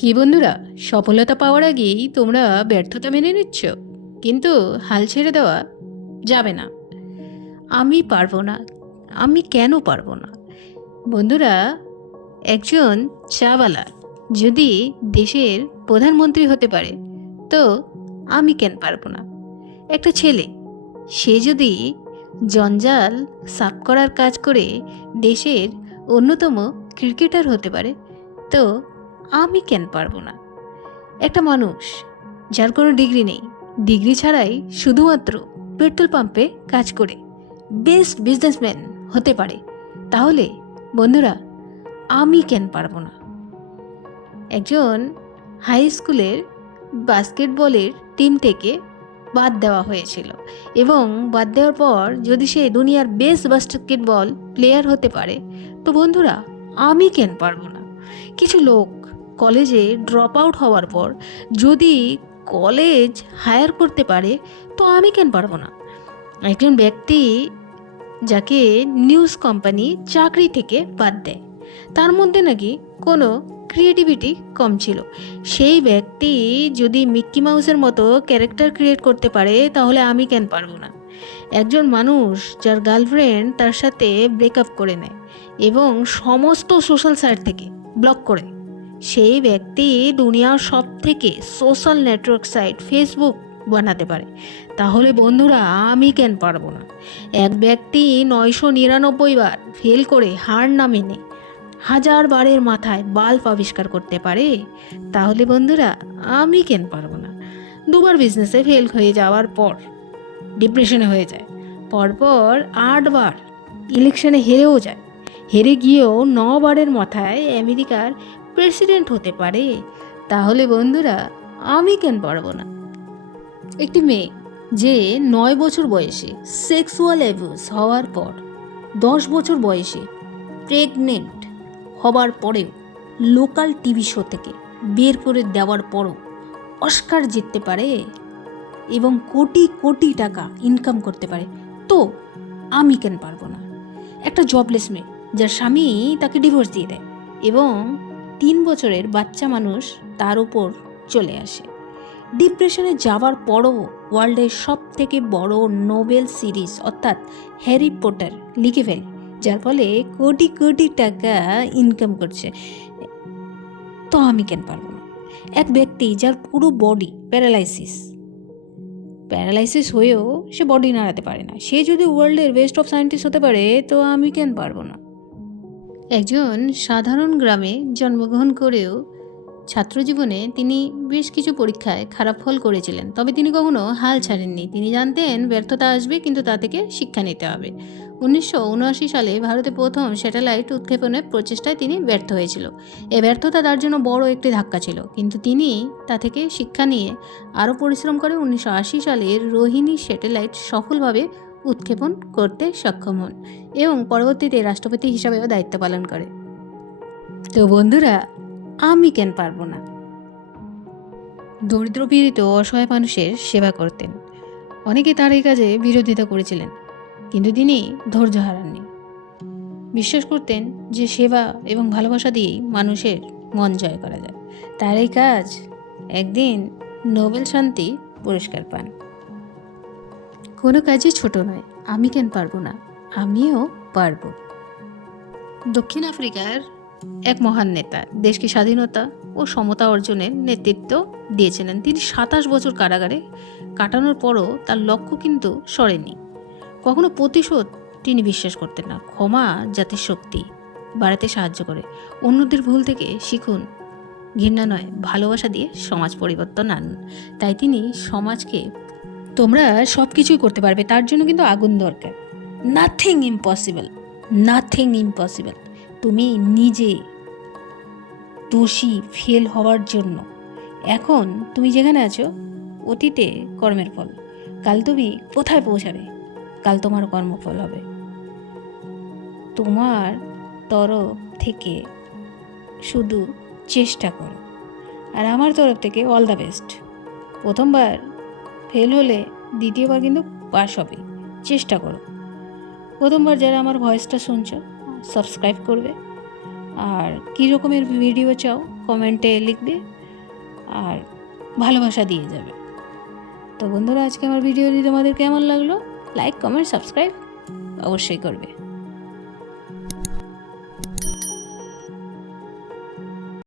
কি বন্ধুরা, সফলতা পাওয়ার আগেই তোমরা ব্যর্থতা মেনে নিচ্ছ, কিন্তু হাল ছেড়ে দেওয়া যাবে না। আমি পারবো না, আমি কেন পারবো না? বন্ধুরা, একজন চাওয়ালা যদি দেশের প্রধানমন্ত্রী হতে পারে, তো আমি কেন পারবো না? একটা ছেলে, সে যদি জঞ্জাল সাফ করার কাজ করে দেশের অন্যতম ক্রিকেটার হতে পারে, তো আমি কেন পারবো না? একটা মানুষ যার কোনো ডিগ্রি নেই, ডিগ্রি ছাড়াই শুধুমাত্র পেট্রোল পাম্পে কাজ করে বেস্ট বিজনেসম্যান হতে পারে, তাহলে বন্ধুরা আমি কেন পারবো না? একজন হাই স্কুলের বাস্কেটবলের টিম থেকে বাদ দেওয়া হয়েছিল, এবং বাদ দেওয়ার পর যদি সে দুনিয়ার বেস্ট বাস্কেটবল প্লেয়ার হতে পারে, তো বন্ধুরা আমি কেন পারবো না? কিছু লোক কলেজে ড্রপ আউট হওয়ার পর যদি কলেজ হায়ার করতে পারে, তো আমি কেন পারবো না? একজন ব্যক্তি যাকে নিউজ কোম্পানি চাকরি থেকে বাদ দেয়, তার মধ্যে নাকি কোনো ক্রিয়েটিভিটি কম ছিল, সেই ব্যক্তি যদি মিক্কি মাউসের মতো ক্যারেক্টার ক্রিয়েট করতে পারে, তাহলে আমি কেন পারবো না? একজন মানুষ যার গার্লফ্রেন্ড তার সাথে ব্রেকআপ করে নেয় এবং সমস্ত সোশ্যাল সাইট থেকে ব্লক করে, সেই ব্যক্তি দুনিয়ার সব থেকে সোশ্যাল নেটওয়ার্ক সাইট ফেসবুক বানাতে পারে, তাহলে বন্ধুরা আমি কেন পারবো না? এক ব্যক্তি 999 বার ফেল করে হার না মেনে 1000 বারের মাথায় বাল্ব আবিষ্কার করতে পারে, তাহলে বন্ধুরা আমি কেন পারবো না? দুবার বিজনেসে ফেল হয়ে যাওয়ার পর ডিপ্রেশনে হয়ে যায়, পরপর 8 বার ইলেকশনে হেরেও যায়, হেরে গিয়েও 9 বারের মাথায় আমেরিকার প্রেসিডেন্ট হতে পারে, তাহলে বন্ধুরা আমি কেন পারবো না? একটি মেয়ে যে 9 বছর বয়সে সেক্সুয়াল অ্যাবিউজ হওয়ার পর 10 বছর বয়সে প্রেগনেন্ট হবার পরেও লোকাল টিভি শো থেকে বের করে দেওয়ার পরও অস্কার জিততে পারে এবং কোটি কোটি টাকা ইনকাম করতে পারে, তো আমি কেন পারবো না? একটা জবলেস মেয়ে যার স্বামী তাকে ডিভোর্স দিয়ে দেয় এবং 3 বছরের বাচ্চা মানুষ তার উপর চলে আসে, ডিপ্রেশনে যাওয়ার পরও ওয়ার্ল্ডের সব থেকে বড় নোবেল সিরিজ অর্থাৎ হ্যারি পটার লিখে ফেলে, যার ফলে কোটি কোটি টাকা ইনকাম করছে, তো আমি কেন পারবো না? এক ব্যক্তি যার পুরো বডি প্যারালাইসিস হয়েও সে বডি নাড়াতে পারে না, সে যদি ওয়ার্ল্ডের বেস্ট অফ সায়েন্টিস্ট হতে পারে, তো আমি কেন পারবো না? একজন সাধারণ গ্রামে জন্মগ্রহণ করেও ছাত্রজীবনে তিনি বেশ কিছু পরীক্ষায় খারাপ ফল করেছিলেন, তবে তিনি কখনো হাল ছাড়েননি। তিনি জানতেন ব্যর্থতা আসবে, কিন্তু তা থেকে শিক্ষা নিতে হবে। 1979 সালে ভারতে প্রথম স্যাটেলাইট উৎক্ষেপণের প্রচেষ্টায় তিনি ব্যর্থ হয়েছিল। এ ব্যর্থতা তার জন্য বড় একটি ধাক্কা ছিল, কিন্তু তিনি তা থেকে শিক্ষা নিয়ে আরও পরিশ্রম করে 1980 সালের রোহিণী স্যাটেলাইট সফলভাবে উৎক্ষেপণ করতে সক্ষম হন এবং পরবর্তীতে রাষ্ট্রপতি হিসাবেও দায়িত্ব পালন করে। তো বন্ধুরা আমি কেন পারবো না? দরিদ্র পীড়িত অসহায় মানুষের সেবা করতেন, অনেকে তার এই কাজে বিরোধিতা করেছিলেন, কিন্তু তিনি ধৈর্য হারাননি। বিশ্বাস করতেন যে সেবা এবং ভালোবাসা দিয়েই মানুষের মন জয় করা যায়। তার এই কাজ একদিন নোবেল শান্তি পুরস্কার পান। কোনো কাজই ছোট নয়, আমি কেন পারবো না? আমিও পারবো। দক্ষিণ আফ্রিকার এক মহান নেতা দেশকে স্বাধীনতা ও সমতা অর্জনের নেতৃত্ব দিয়েছিলেন। তিনি 27 বছর কারাগারে কাটানোর পরও তার লক্ষ্য কিন্তু সরেনি। কখনো প্রতিশোধ তিনি বিশ্বাস করতেন না। ক্ষমা জাতির শক্তি বাড়াতে সাহায্য করে। অন্যদের ভুল থেকে শিখুন, ঘৃণা নয় ভালোবাসা দিয়ে সমাজ পরিবর্তন আনুন। তাই তিনি সমাজকে, তোমরা সব কিছুই করতে পারবে, তার জন্য কিন্তু আগুন দরকার। Nothing impossible, nothing impossible. তুমি নিজে দোষী ফেল হওয়ার জন্য। এখন তুমি যেখানে আছো অতীতে কর্মের ফল, কাল তুমি কোথায় পৌঁছাবে, কাল তোমার কর্মফল হবে। তোমার তরফ থেকে শুধু চেষ্টা করো, আর আমার তরফ থেকে অল দ্য বেস্ট। প্রথমবার ফেল হলে দ্বিতীয়বার কিন্তু পাস হবে, চেষ্টা করো। প্রথমবার যারা আমার ভয়েসটা শুনছো সাবস্ক্রাইব করবে, আর কী রকমের ভিডিও চাও কমেন্টে লিখবে আর ভালোবাসা দিয়ে যাবে। তো বন্ধুরা, আজকে আমার ভিডিওটি তোমাদের কেমন লাগলো? লাইক, কমেন্ট, সাবস্ক্রাইব অবশ্যই করবে।